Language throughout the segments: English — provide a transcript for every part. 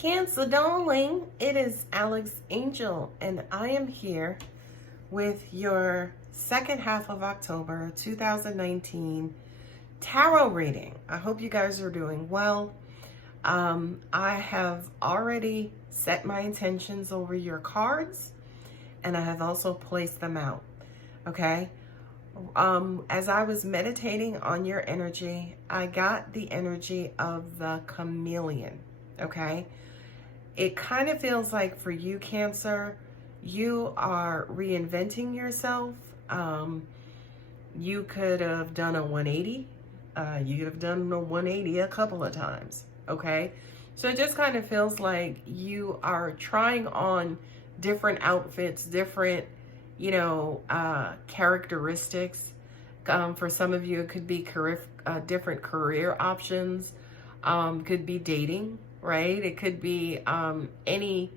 Cancer darling, it is Alex Angel, and I am here with your second half of October 2019 tarot reading. I hope you guys are doing well. I have already set my intentions over your cards, and I have also placed them out. Okay. As I was meditating on your energy, I got the energy of the chameleon. Okay. It kind of feels like for you, Cancer, you are reinventing yourself. You could have done a 180. You could have done a 180 a couple of times. Okay. So it just kind of feels like you are trying on different outfits, different, characteristics. For some of you, it could be different career options. Could be dating, right? It could be any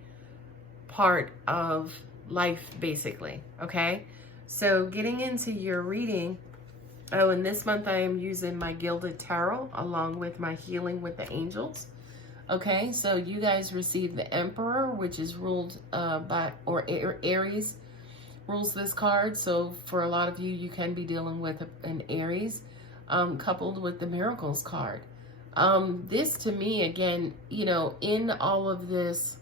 part of life, basically. Okay. So getting into your reading. Oh, and this month I am using my Gilded Tarot along with my Healing with the Angels. Okay, so you guys receive the Emperor, which is ruled Aries rules this card. So for a lot of you, you can be dealing with an Aries, coupled with the Miracles card. This to me, again, in all of this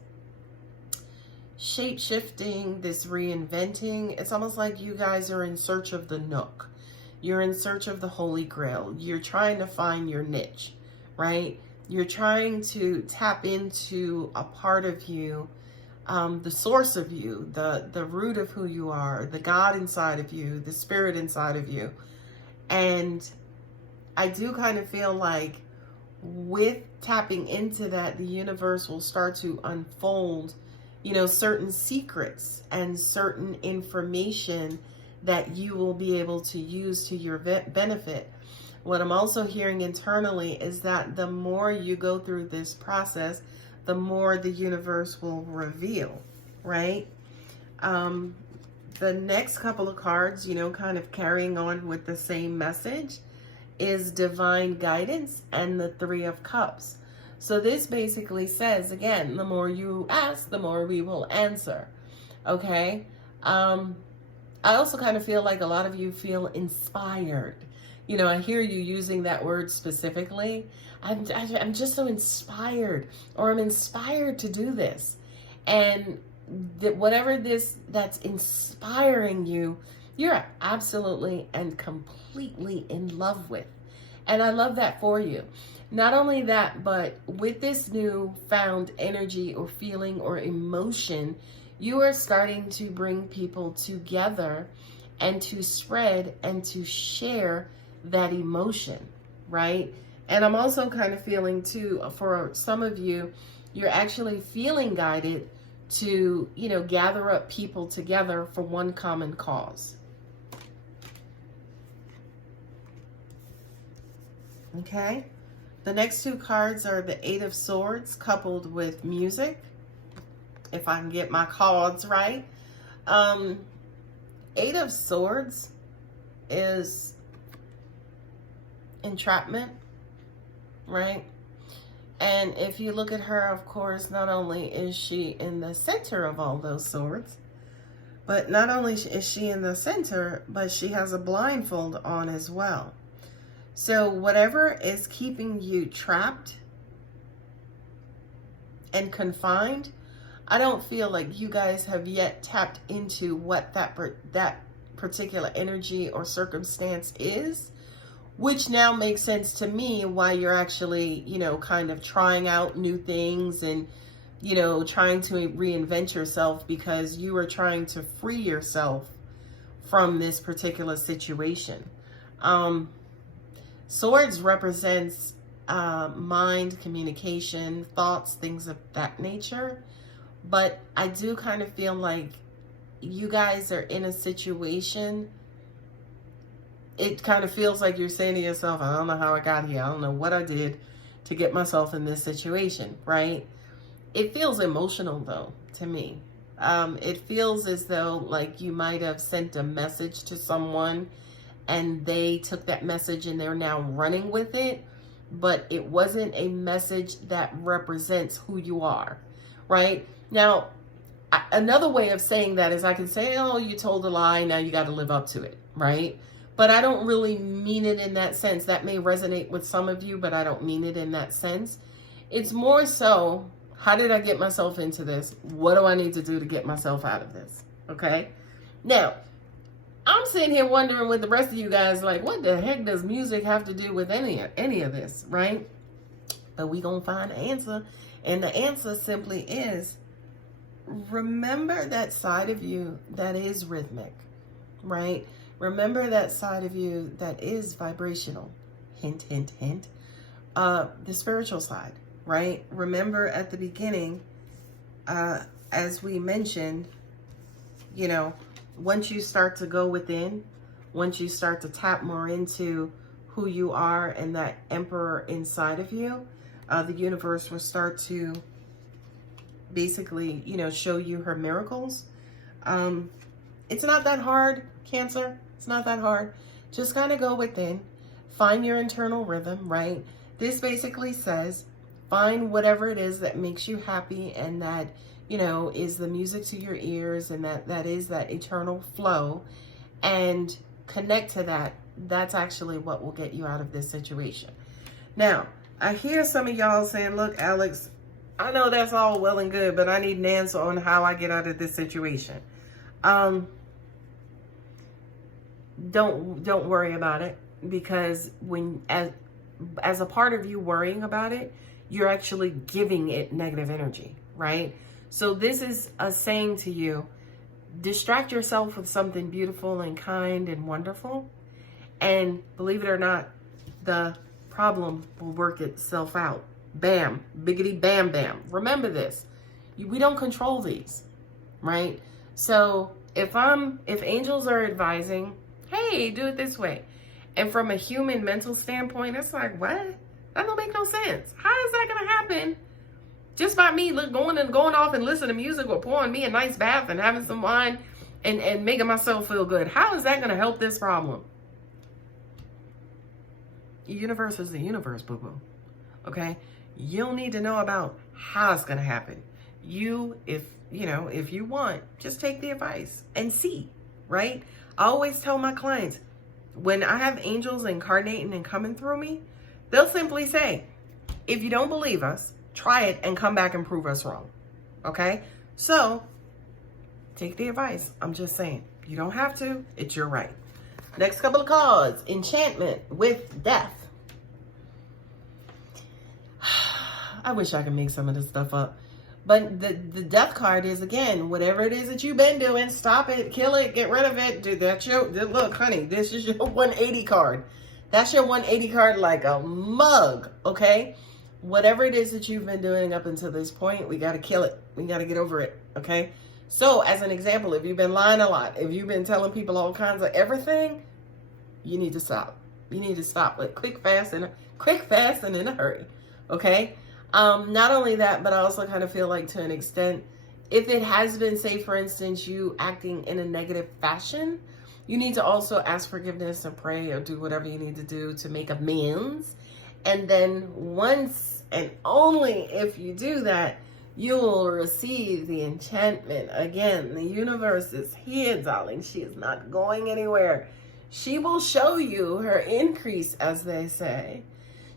shape-shifting, this reinventing, it's almost like you guys are in search of the nook. You're in search of the Holy Grail. You're trying to find your niche, right? You're trying to tap into a part of you, the source of you, the root of who you are, the God inside of you, the spirit inside of you. And I do kind of feel like with tapping into that, the universe will start to unfold, certain secrets and certain information that you will be able to use to your benefit. What I'm also hearing internally is that the more you go through this process, the more the universe will reveal, right? The next couple of cards, kind of carrying on with the same message, is Divine Guidance and the Three of Cups. So this basically says, again, the more you ask, the more we will answer. Okay? I also kind of feel like a lot of you feel inspired. I hear you using that word specifically. I'm just so inspired, or I'm inspired to do this. And whatever that's inspiring you, you're absolutely and completely in love with. And I love that for you. Not only that, but with this new found energy or feeling or emotion, you are starting to bring people together and to spread and to share that emotion, right? And I'm also kind of feeling too, for some of you, you're actually feeling guided to, gather up people together for one common cause. Okay. The next two cards are the Eight of Swords coupled with music. If I can get my cards right. Eight of Swords is entrapment, right? And if you look at her, of course, not only is she in the center of all those swords, but not only is she in the center, but she has a blindfold on as well. So whatever is keeping you trapped and confined, I don't feel like you guys have yet tapped into what that particular energy or circumstance is, which now makes sense to me why you're actually, kind of trying out new things and, trying to reinvent yourself, because you are trying to free yourself from this particular situation. Swords represents mind, communication, thoughts, things of that nature. But I do kind of feel like you guys are in a situation. It kind of feels like you're saying to yourself, I don't know how I got here. I don't know what I did to get myself in this situation, right? It feels emotional, though, to me. It feels as though like you might have sent a message to someone and they took that message and they're now running with it. but it wasn't a message that represents who you are, right? Now, another way of saying that is I can say, oh, you told a lie, now you got to live up to it, right? But I don't really mean it in that sense. That may resonate with some of you, but I don't mean it in that sense. It's more so, how did I get myself into this? What do I need to do to get myself out of this? Okay? Now, I'm sitting here wondering with the rest of you guys, like, what the heck does music have to do with any of this, right? But we gonna find the answer. And the answer simply is, remember that side of you that is rhythmic, right? Remember that side of you that is vibrational. Hint, hint, hint. The spiritual side, right? Remember at the beginning, as we mentioned, you know, once you start to go within, once you start to tap more into who you are and that emperor inside of you, the universe will start to basically, you know, show you her miracles. It's not that hard, Cancer. It's not that hard. Just kind of go within, find your internal rhythm, right? This basically says, find whatever it is that makes you happy and that, you know, is the music to your ears, and that is that eternal flow, and connect to that. That's actually what will get you out of this situation. Now, I hear some of y'all saying, look, Alex, I know that's all well and good, but I need an answer on how I get out of this situation. Don't worry about it, because when as a part of you worrying about it, you're actually giving it negative energy, right? So this is a saying to you, distract yourself with something beautiful and kind and wonderful, and believe it or not, the problem will work itself out. Bam, biggity bam bam. Remember this, we don't control these, right? So if angels are advising, hey, do it this way, and from a human mental standpoint, it's like, what? That don't make no sense. How is that gonna happen? Just by me going off and listening to music, or pouring me a nice bath and having some wine and making myself feel good. How is that gonna help this problem? The universe is the universe, boo-boo. Okay? You don't need to know about how it's gonna happen. If you want, just take the advice and see, right? I always tell my clients, when I have angels incarnating and coming through me, they'll simply say, if you don't believe us, try it and come back and prove us wrong. Okay? So, take the advice. I'm just saying, you don't have to. It's your right. Next couple of cards. Enchantment with death. I wish I could make some of this stuff up. But the death card is, again, whatever it is that you've been doing, stop it, kill it, get rid of it. Dude, look, honey, this is your 180 card. That's your 180 card like a mug, okay? Whatever it is that you've been doing up until this point, we got to kill it. We got to get over it, okay? So, as an example, if you've been lying a lot, if you've been telling people all kinds of everything, you need to stop. You need to stop, like quick, fast, and in a hurry, okay? Not only that, but I also kind of feel like, to an extent, if it has been, say, for instance, you acting in a negative fashion, you need to also ask forgiveness and pray or do whatever you need to do to make amends. And then once and only if you do that, you will receive the enchantment. Again, the universe is here, darling. She is not going anywhere. She will show you her increase, as they say.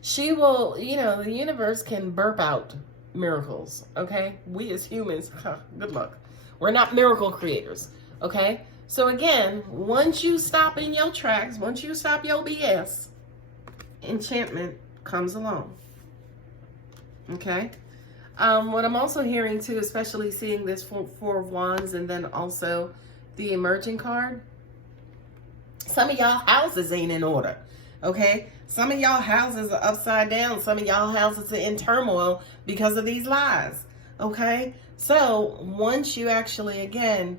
She will, the universe can burp out miracles, okay? We as humans, good luck. We're not miracle creators, okay? So again, once you stop in your tracks, once you stop your BS, enchantment comes along, okay? What I'm also hearing too, especially seeing this Four of Wands and then also the emerging card, some of y'all houses ain't in order, okay? Some of y'all houses are upside down. Some of y'all houses are in turmoil because of these lies, okay? So once you actually, again,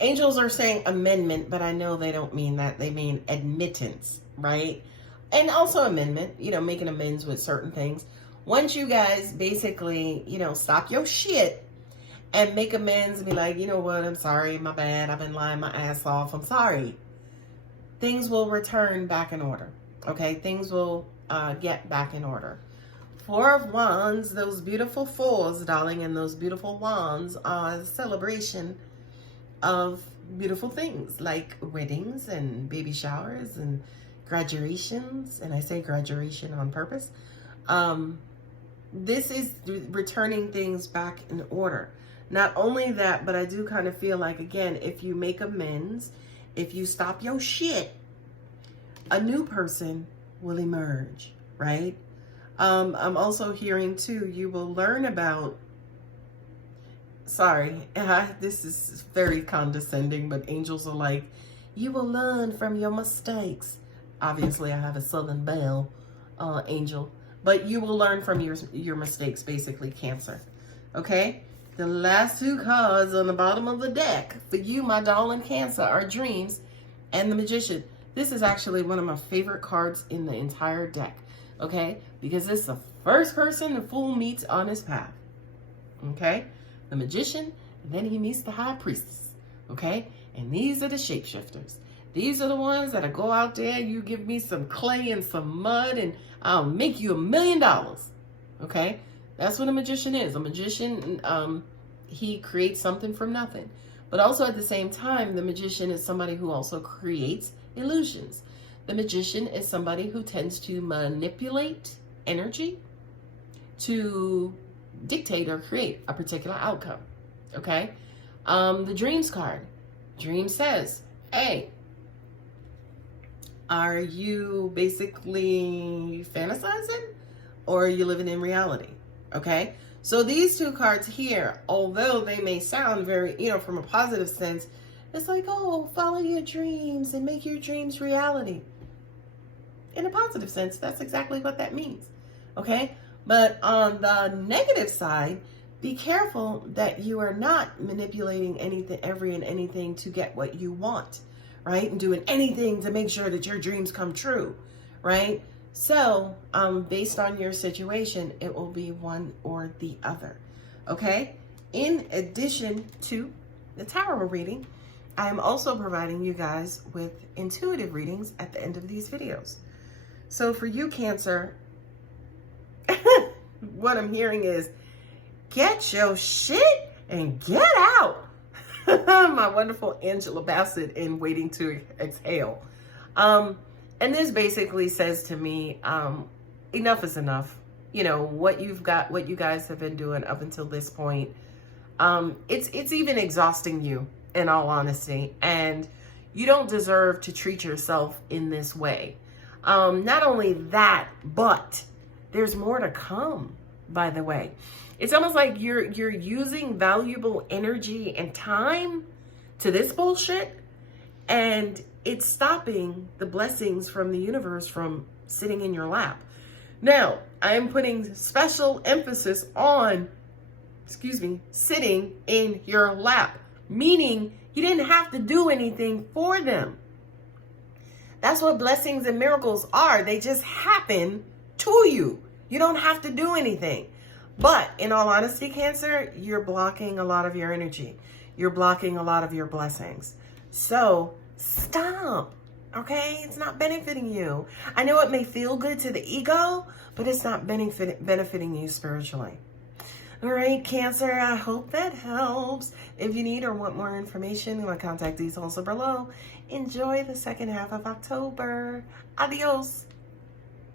angels are saying amendment, but I know they don't mean that. They mean admittance, right? And also amendment, making amends with certain things. Once you guys basically, stop your shit and make amends and be like, you know what, I'm sorry, my bad. I've been lying my ass off. I'm sorry. Things will return back in order, Okay, things will get back in order. Four of Wands, those beautiful fours, darling, and those beautiful wands are a celebration of beautiful things like weddings and baby showers and graduations. And I say graduation on purpose. This is returning things back in order. Not only that, but I do kind of feel like, again, if you make amends, if you stop your shit, a new person will emerge, right? I'm also hearing too, you will learn about, sorry, this is very condescending, but angels are like, you will learn from your mistakes. Obviously, I have a Southern Belle angel, but you will learn from your mistakes, basically, Cancer. Okay? The last two cards on the bottom of the deck for you, my darling Cancer, are Dreams and the Magician. This is actually one of my favorite cards in the entire deck, okay? Because it's the first person the fool meets on his path, okay? The Magician, and then he meets the High Priestess, okay? And these are the shapeshifters. These are the ones that go out there, you give me some clay and some mud, and I'll make you $1 million, okay? That's what a magician is. A magician, he creates something from nothing. But also at the same time, the magician is somebody who also creates illusions. The magician is somebody who tends to manipulate energy to dictate or create a particular outcome, okay? The Dreams card. Dream says, hey, are you basically fantasizing or are you living in reality? Okay, so these two cards here, although they may sound very, from a positive sense, it's like, oh, follow your dreams and make your dreams reality. In a positive sense, that's exactly what that means. Okay, but on the negative side, be careful that you are not manipulating anything to get what you want, right? And doing anything to make sure that your dreams come true, right? So, based on your situation, it will be one or the other, okay? In addition to the tarot reading, I'm also providing you guys with intuitive readings at the end of these videos. So for you, Cancer, what I'm hearing is, get your shit and get out. My wonderful Angela Bassett in Waiting to Exhale. And this basically says to me, enough is enough. What you guys have been doing up until this point, it's even exhausting you, in all honesty. And you don't deserve to treat yourself in this way. Not only that, but there's more to come, by the way. It's almost like you're using valuable energy and time to this bullshit, and it's stopping the blessings from the universe from sitting in your lap. Now, I am putting special emphasis on, sitting in your lap, meaning you didn't have to do anything for them. That's what blessings and miracles are. They just happen to you. You don't have to do anything. But in all honesty, Cancer, you're blocking a lot of your energy. You're blocking a lot of your blessings. So stop, okay? It's not benefiting you. I know it may feel good to the ego, but it's not benefiting you spiritually. All right, Cancer, I hope that helps. If you need or want more information, my contact details are below. Enjoy the second half of October. Adios.